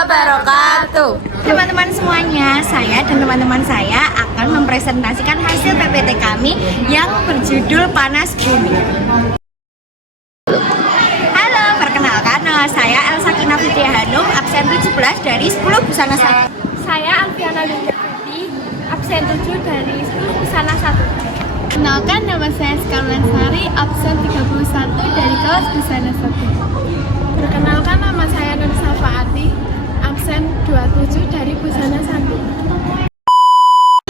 wabarakatuh. Teman-teman semuanya, saya dan teman-teman saya akan mempresentasikan hasil PPT kami yang berjudul Panas Bumi. Halo, perkenalkan nama saya Elsa Kina Fitria Hanum, absen 17 dari 10 Busana 1. Saya Alfiana Linda Putri, absen 7 dari 10 Busana 1. Kenalkan, nama saya Scarlett Sari, absen 31 dari kelas Busana 1. Perkenalkan, nama saya Nur Safaati, absen 27 dari Busana 1.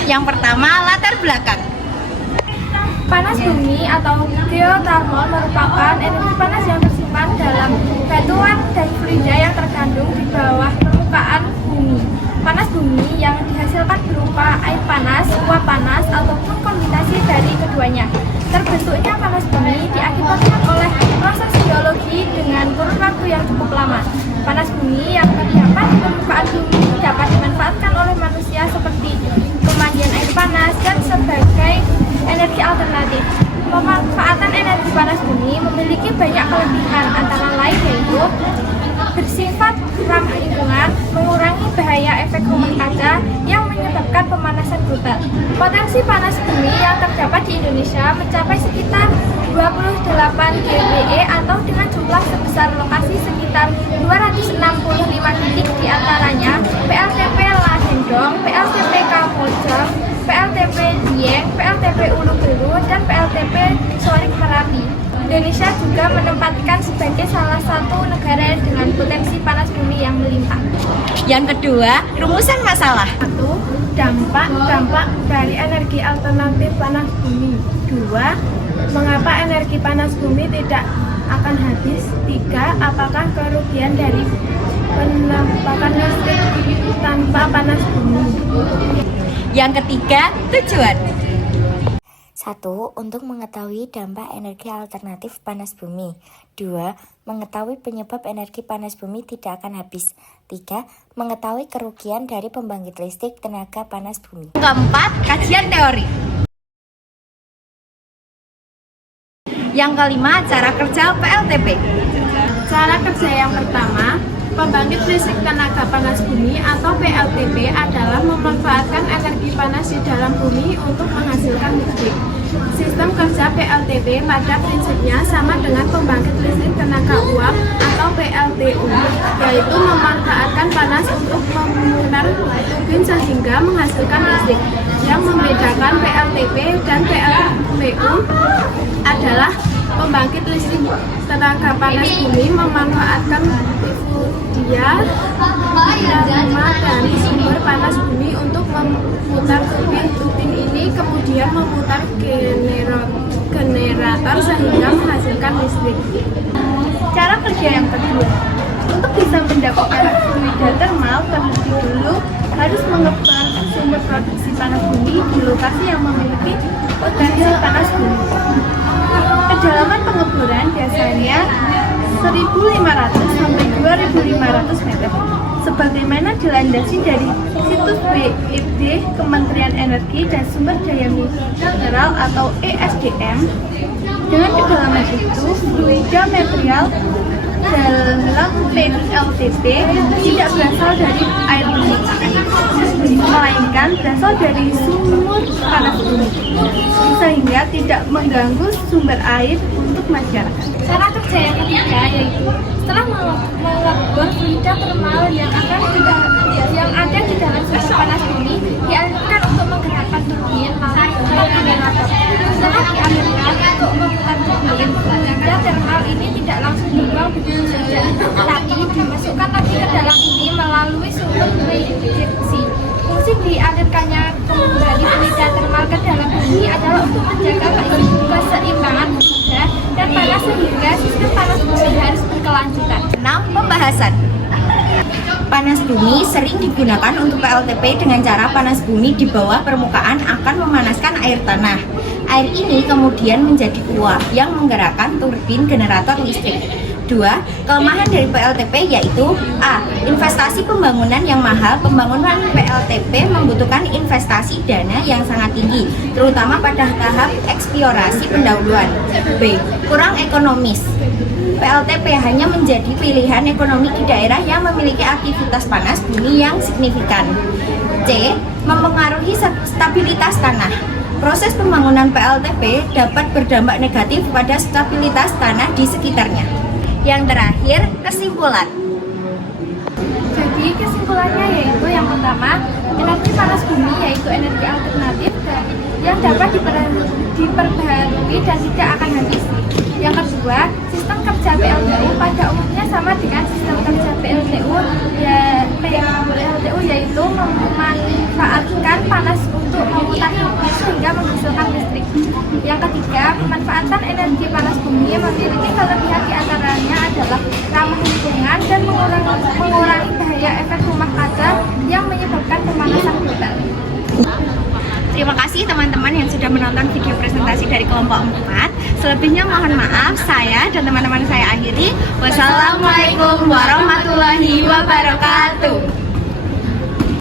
Yang pertama, latar belakang. Panas bumi atau geothermal merupakan energi panas yang tersimpan dalam batuan dan fluida yang terkandung di bawah permukaan bumi. Panas bumi yang dihasilkan berupa air panas, uap panas, ataupun kombinasi dari keduanya. Terbentuknya panas bumi diakibatkan oleh proses geologi dengan kurun waktu yang cukup lama. Panas bumi yang terdapat di permukaan bumi dapat dimanfaatkan oleh manusia seperti pemandian air panas dan sebagai energi alternatif. Pemanfaatan energi panas bumi memiliki banyak kelebihan, antara lain yaitu bersifat ramah lingkungan, mengurangi bahaya efek rumah kaca yang menyebabkan pemanasan global. Potensi panas bumi yang terdapat di Indonesia mencapai sekitar 28 GWE atau dengan jumlah sebesar lokasi sekitar 265 titik, diantaranya PLTP Ladendong, PLTP Kamojang, PLTP Dieng, PLTP Ulu Beru, dan PLTP Sorik Merapi. Indonesia juga menempatkan sebagai salah satu negara dengan potensi panas bumi yang melimpah. Yang kedua, rumusan masalah. 1. Dampak dari energi alternatif panas bumi. 2. Mengapa energi panas bumi tidak akan habis? 3. Apakah kerugian dari penampakan listrik tanpa panas bumi? Yang ketiga, tujuan. 1. Untuk mengetahui dampak energi alternatif panas bumi. 2. Mengetahui penyebab energi panas bumi tidak akan habis. 3. Mengetahui kerugian dari pembangkit listrik tenaga panas bumi. Keempat, kajian teori. Yang kelima, cara kerja PLTP. Cara kerja yang pertama, pembangkit listrik tenaga panas bumi atau PLTP adalah memanfaatkan energi panas di dalam bumi untuk menghasilkan listrik. Sistem kerja PLTP pada prinsipnya sama dengan pembangkit listrik tenaga uap atau PLTU, yaitu memanfaatkan panas untuk memutar turbin sehingga menghasilkan listrik. Yang membedakan PLTP dan PLTU adalah pembangkit listrik tenaga panas bumi memanfaatkan diffusion plasma dari sumber panas bumi untuk memutar turbin ini, kemudian memutar generator sehingga menghasilkan listrik. Cara kerja yang kedua, untuk bisa mendapatkan fluida termal, terlebih dulu harus mengebar sumber produksi panas bumi di lokasi yang memiliki potensi panas bumi. Kedalaman pengeboran biasanya 1.500 sampai 2.500 meter. Sebagaimana dilandasi dari situs WIB Kementerian Energi dan Sumber Daya Mineral atau ESDM, dengan kedalaman itu, fluida material dalam PLTP tidak berasal dari air permukaan, melainkan berasal dari sumur panas bumi, sehingga tidak mengganggu sumber air untuk masyarakat. Cara kerja yang ketiga yaitu setelah mengebor fluida termal yang ada di dalam sumber panas bumi, dialirkan untuk menggerakkan turbin maupun generator. Setelah dialirkan untuk memutar turbin, fluida termal ini tidak langsung dibuang begitu saja, tapi dimasukkan lagi ke dalam bumi melalui sumber reinjeksi. Fungsi dialirkannya kembali fluida termal ke dalam bumi adalah untuk menjaga keseimbangan fluida dan panas sehingga sistem panas bumi harus berkelanjutan. 6. Pembahasan. Panas bumi sering digunakan untuk PLTP dengan cara panas bumi di bawah permukaan akan memanaskan air tanah. Air ini kemudian menjadi uap yang menggerakkan turbin generator listrik. Dua, kelemahan dari PLTP yaitu A. Investasi pembangunan yang mahal. Pembangunan PLTP membutuhkan investasi dana yang sangat tinggi, terutama pada tahap eksplorasi pendahuluan. B. Kurang ekonomis. PLTP hanya menjadi pilihan ekonomi di daerah yang memiliki aktivitas panas bumi yang signifikan. C. Mempengaruhi stabilitas tanah. Proses pembangunan PLTP dapat berdampak negatif pada stabilitas tanah di sekitarnya. Yang terakhir, kesimpulan. Jadi kesimpulannya yaitu yang pertama, energi panas bumi yaitu energi alternatif yang dapat diperbaharui dan tidak akan habis. Yang kedua, sistem kerja PLTU pada umumnya sama dengan sistem kerja PLTU yaitu memanfaatkan panas untuk memutar hidupnya sehingga menghasilkan listrik. Yang ketiga, pemanfaatan energi panas bumi memiliki kelebihan diantaranya adalah ramah lingkungan dan mengurangi bahaya efek rumah kaca yang menyebabkan pemanasan global. Terima kasih teman-teman yang sudah menonton video presentasi dari kelompok 4. Selebihnya mohon maaf, saya dan teman-teman saya akhiri. Wassalamualaikum warahmatullahi wabarakatuh.